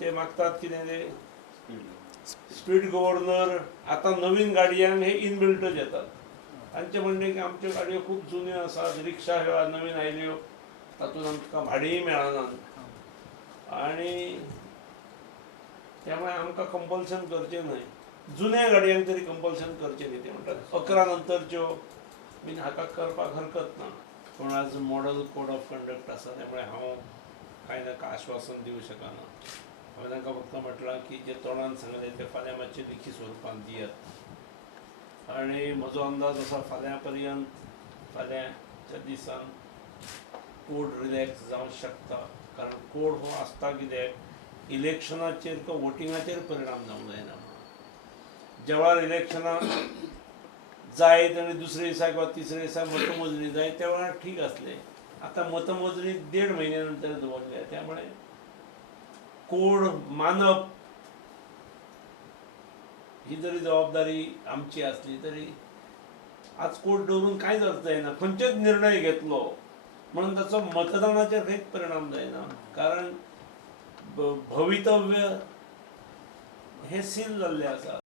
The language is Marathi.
ते मागतात की ते स्पीड गव्हर्नर आता नवीन गाडयांक हे इनबिल्टच येतात. तांचे म्हणणे की आमच्यो गाडयो खूब जुन्यो आसात, रिक्षा ह्यो नवीन आयल्यो तातूंत आमकां भाडेय मेळना आनी त्यामुळे आमकां कंपल्शन करचें न्हय. जुन्या गाडयांक तरी कंपल्शन करचें न्ही. ते म्हणटात 11 नंतरच्यो बीन हाका करपाक हरकत ना. पूण आज मॉडल कोड ऑफ कंडक्ट आसा त्यामुळे हांव कांय नाका आश्वासन दिवं शकना. हांवें तांकां फक्त म्हटलां की जे तोंडान सांगलें तें फाल्यां मातशें लिखी स्वरुपांत दियात. आनी म्हजो अंदाज आसा फाल्यां पर्यंत फाल्यांच्या दिसान कोड रिलॅक्स जावंक शकता. कारण कोड हो आसता कित्याक इलेक्शनाचेर किंवा वोटिंगाचेर परिणाम जावंक जायना. ज्या वेळार इलेक्शनाक जाय आनी दुसरे दिसा किंवा तिसरे दिसा मतमोजणी जाय त्या वेळार ठीक आसलें. आतां मतमोजणी 1.5 म्हयन्या नंतर दवरल्या त्यामुळे कोड मानप ही जरी जबाबदारी आमची असली तरी आज कोड दवरून कांयच अर्थ जायना. खंयचोच निर्णय घेतलो म्हणून ताचो मतदानाचेर खंयच परिणाम जायना. कारण भवितव्य हे सील जाल्लें आसा.